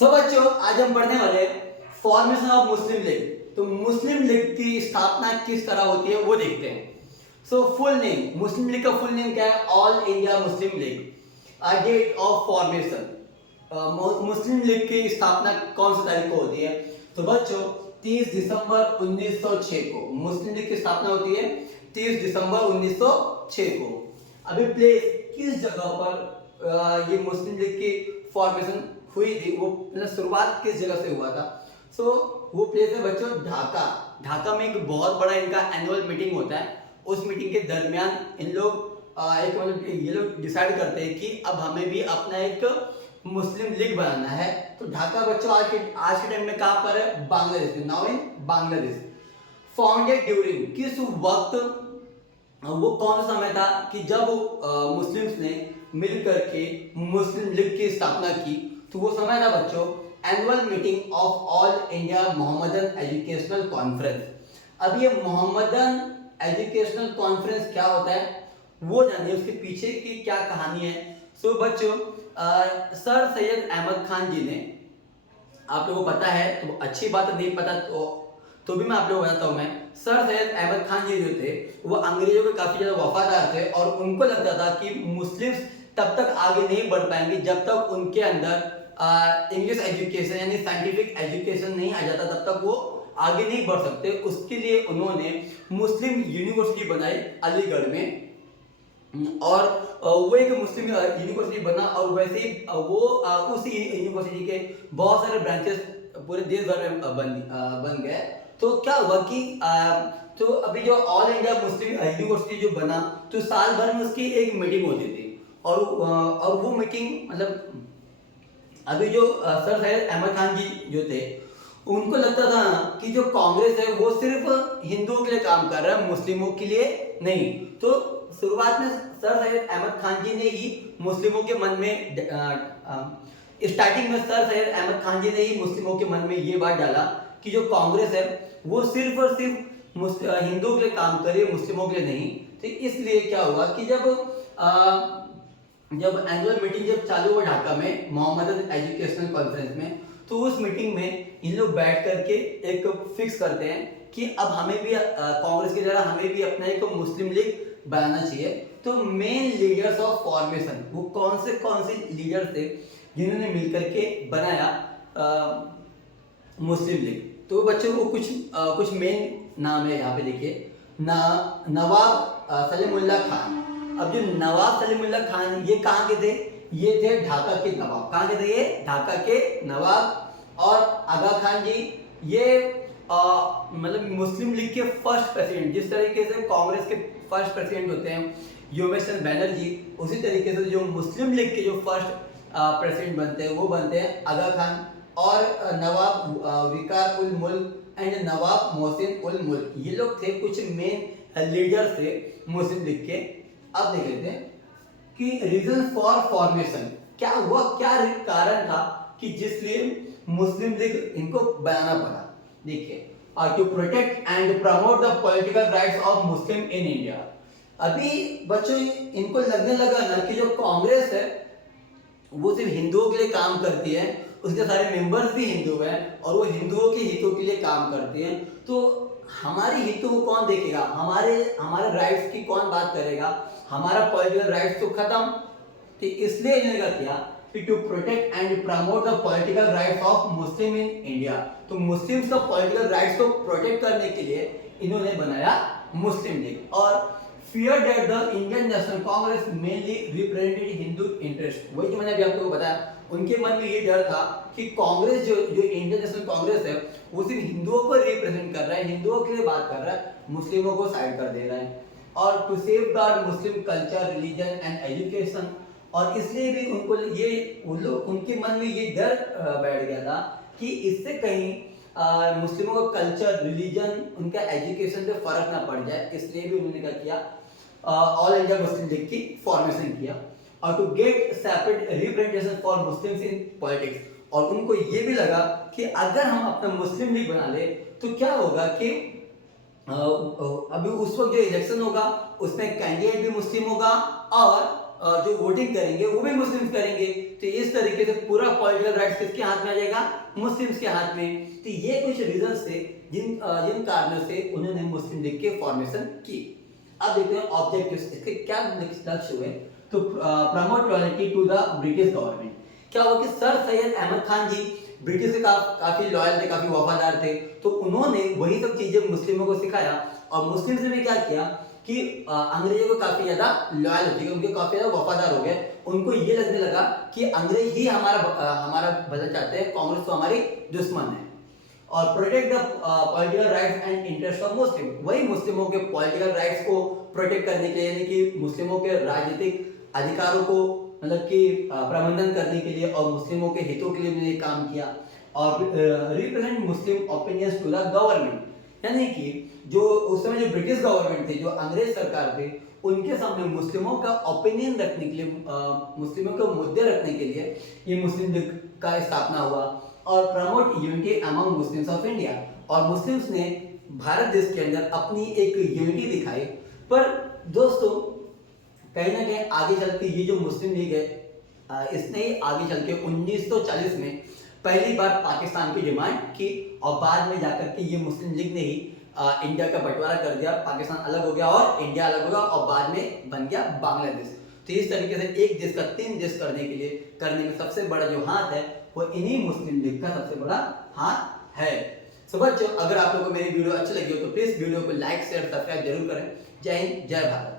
सब बच्चों, आज हम पढ़ने वाले फॉर्मेशन ऑफ मुस्लिम लीग। तो मुस्लिम लीग की स्थापना किस तरह होती है वो देखते हैं। So full name, Muslim League का फुल नेम क्या है? All India Muslim League. Date of formation, Muslim League की स्थापना कौन सी तारीख को होती है? तो बच्चों 30 दिसंबर 1906 को मुस्लिम लीग की स्थापना होती है। 30 दिसंबर 1906 को। अभी प्लेस किस जगह पर ये मुस्लिम लीग की फॉर्मेशन हुई थी, वो मतलब शुरुआत किस जगह से हुआ था? वो प्लेस है बच्चों ढाका। ढाका में एक बहुत बड़ा इनका एनुअल मीटिंग होता है। उस मीटिंग के दरमियान इन लोग एक मतलब ये लोग डिसाइड करते हैं कि अब हमें भी अपना एक मुस्लिम लीग बनाना है। तो ढाका बच्चों आज के टाइम में कहाँ पर है? बांग्लादेश में, now in Bangladesh. Founded during, किस वक्त, वो कौन सा समय था कि जब मुस्लिम्स ने मिलकर के मुस्लिम लीग की स्थापना की? तो वो समय था बच्चों annual meeting of all India Mohammedan educational conference. अब ये मोहम्मदन एजुकेशनल कॉन्फ्रेंस क्या होता है वो जानिए, उसके पीछे की क्या कहानी है। सो बच्चों सर सैयद अहमद खान जी ने, आप लोगों को पता है तो अच्छी बात, नहीं पता तो भी मैं आप लोगों को बताता हूँ। मैं सर सैयद अहमद खान जी जो थे वो अंग्रेजों के काफी ज्यादा वफादार थे और उनको लगता था कि मुस्लिम्स तब तक आगे नहीं बढ़ पाएंगे जब तक उनके अंदर इंग्लिश एजुकेशन यानी साइंटिफिक एजुकेशन नहीं आ जाता, तब तक वो आगे नहीं बढ़ सकते। उसके लिए उन्होंने मुस्लिम यूनिवर्सिटी बनाई अलीगढ़ में, और वो एक मुस्लिम यूनिवर्सिटी बना। और वैसे ही वो उस यूनिवर्सिटी के बहुत सारे ब्रांचेस पूरे देश भर में बन गए। तो क्या हुआ कि तो अभी जो ऑल इंडिया मुस्लिम यूनिवर्सिटी जो बना, तो साल भर में उसकी एक मीटिंग होती थी। और वो मीटिंग मतलब अभी जो सर सैयद अहमद खान जी जो थे उनको लगता था कि जो कांग्रेस है वो सिर्फ हिंदुओं के लिए काम कर रहा है, मुस्लिमों के लिए नहीं। तो शुरुआत में सर सैयद अहमद खान जी ने ही मुस्लिमों के मन में स्टार्टिंग में सर सैयद अहमद खान जी ने ही मुस्लिमों के मन में ये बात डाला कि जो कांग्रेस है वो सिर्फ और सिर्फ हिंदुओं के लिए काम करे, मुस्लिमों के लिए नहीं। तो इसलिए क्या हुआ कि जब एनुअल मीटिंग जब चालू हुआ ढाका में मोहम्मदन एजुकेशनल कॉन्फ्रेंस में, तो उस मीटिंग में इन लोग बैठ करके एक फिक्स करते हैं कि अब हमें भी कांग्रेस की तरह हमें भी अपना एक मुस्लिम लीग बनाना चाहिए। तो मेन लीडर्स ऑफ फॉर्मेशन वो कौन से लीडर थे जिन्होंने मिलकर के बनाया मुस्लिम लीग? तो बच्चों को कुछ मेन नाम है यहाँ पे देखिए। नवाब सलीमुल्लाह खान। अब जो नवाब सलीमुल्लाह खान ये कहाँ के थे? ये थे ढाका के नवाब। कहाँ के थे ये? ढाका के नवाब। और आगा खान जी ये मतलब मुस्लिम लीग के फर्स्ट प्रेसिडेंट। जिस तरीके से कांग्रेस के फर्स्ट प्रेसिडेंट होते हैं यूएमएसएन बैनर्जी, उसी तरीके से जो मुस्लिम लीग के जो फर्स्ट प्रेसिडेंट बनते हैं वो बनते हैं आगा खान। और नवाब विकार उल मुल्क एंड नवाब मोहसिन उल मुल्क, ये लोग थे कुछ मेन लीडर थे मुस्लिम लीग के। अब देख लेते हैं कि रीजन फॉर फॉर्मेशन क्या हुआ, क्या कारण था कि जिसलिए मुस्लिम लीग इनको बनाना पड़ा। देखिए, to protect and promote the political rights of Muslim in India. अभी बच्चों इनको लगने लगा ना कि जो कांग्रेस है वो सिर्फ हिंदुओं के लिए काम करती है, उसके सारे मेंबर्स भी हिंदू हैं और वो हिंदुओं के हितों के लिए काम करते हैं। तो हमारे हितों को कौन देखेगा? हमारे राइट्स की कौन बात करेगा? हमारा पॉलिटिकल राइट्स तो खत्म। तो इसलिए इन्होंने क्या किया कि to protect and promote the political rights of Muslim in India. तो मुस्लिम्स का पॉलिटिकल राइट्स को प्रोटेक्ट करने के लिए इन्होंने बनाया मुस्लिम लीग। और feared that the Indian National Congress mainly represented Hindu interest। वही जो मैंने अभी आप लोगों को बताया, उनके मन में ये डर था कि कांग्रेस जो इंडियन नेशनल कांग्रेस है वो सिर्फ हिंदुओं को रिप्रेजेंट कर रहा है, हिंदुओं के लिए बात कर रहा है, मुस्लिमों को साइड कर दे रहा है। और to safeguard Muslim culture, religion and education. और इसलिए भी उनके मन में ये डर बैठ गया था कि इससे कहीं मुस्लिमों का कल्चर, रिलीजन, उनका एजुकेशन पे फर्क ना पड़ जाए। इसलिए भी उन्होंने क्या किया, ऑल इंडिया मुस्लिम लीग की फॉर्मेशन किया। और to get separate representation for Muslims in politics. और उनको ये भी लगा कि अगर हम अपना मुस्लिम लीग बना ले तो क्या होगा कि अभी उस वक्त जो इलेक्शन होगा उसमें कैंडिडेट भी मुस्लिम होगा और जो वोटिंग करेंगे वो भी मुस्लिम करेंगे। तो इस तरीके से पूरा पॉलिटिकल राइट्स किसके हाथ में आ जाएगा? मुस्लिम्स के हाथ में। तो ये कुछ रीजंस थे जिन कारणों से उन्होंने मुस्लिम लीग की फॉर्मेशन की। अब देखते हैं ऑब्जेक्टिव्स, इसके क्या लक्ष्य हुए। तो promote loyalty to the British government. क्या हुआ कि सर सैयद अहमद खान जी ब्रिटिश के काफी लॉयल थे, काफी वफादार थे, तो उन्होंने वही सब चीजें मुस्लिमों को सिखाया। और मुस्लिम्स ने भी क्या किया कि अंग्रेजों को काफी ज्यादा लॉयल हो गए, उनके काफी ज्यादा वफादार हो गए। उनको ये लगने लगा कि अंग्रेज ही हमारा भला चाहते हैं, कांग्रेस तो हमारी दुश्मन है। और protect the political rights and interest of Muslim, वही मुस्लिमों के पॉलिटिकल राइट्स को प्रोटेक्ट करने के लिए, यानी कि मुस्लिमों के राजनीतिक अधिकारों को मतलब कि प्रबंधन करने के लिए और मुस्लिमों के हितों के लिए उन्होंने काम किया। और represent Muslim opinions to the government, यानी कि जो उस समय जो ब्रिटिश गवर्नमेंट थे, जो अंग्रेज सरकार थे, उनके सामने मुस्लिमों का ओपिनियन रखने के लिए, मुस्लिमों के मुद्दे रखने के लिए ये मुस्लिम लीग का स्थापना हुआ। और promote unity among Muslims of India, और मुस्लिम्स ने भारत देश के अंदर अपनी एक यूनिटी दिखाई। पर दोस्तों कहीं ना कहीं आगे चल के ये जो मुस्लिम लीग है, इसने ही आगे चल के 1940 में पहली बार पाकिस्तान की डिमांड की, और बाद में जाकर के ये मुस्लिम लीग ने ही इंडिया का बंटवारा कर दिया, पाकिस्तान अलग हो गया और इंडिया अलग हो गया, और बाद में बन गया बांग्लादेश। तो इस तरीके से एक देश का 3 देश करने में सबसे बड़ा जो हाथ है वो इन्हीं मुस्लिम लीग का सबसे बड़ा हाथ है। सो बच्चों, अगर आप लोगों को मेरी वीडियो अच्छी लगी हो तो प्लीज वीडियो को लाइक शेयर सब्सक्राइब जरूर करें। जय हिंद, जय भारत।